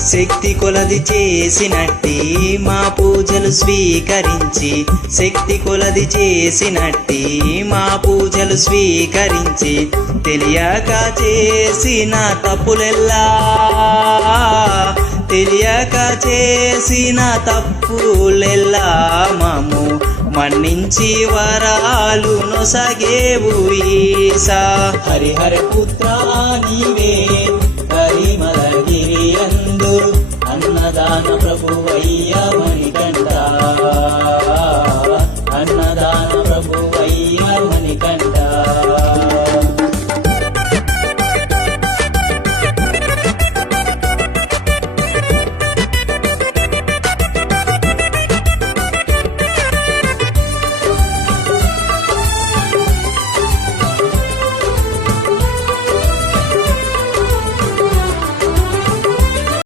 శక్తి కొలది చేసినట్టి మా పూజలు స్వీకరించి, శక్తి కొలది చేసినట్టి మా పూజలు స్వీకరించి, తెలియక చేసిన తప్పులెల్లా, తెలియక చేసిన తప్పులెల్లా మము మన్నించి వరాలు నొసగేవు ఈసా. హరిహర పుత్ర నీవే కరిమలగిరి అందు అన్నదాన ప్రభువయ్య మణికంఠ.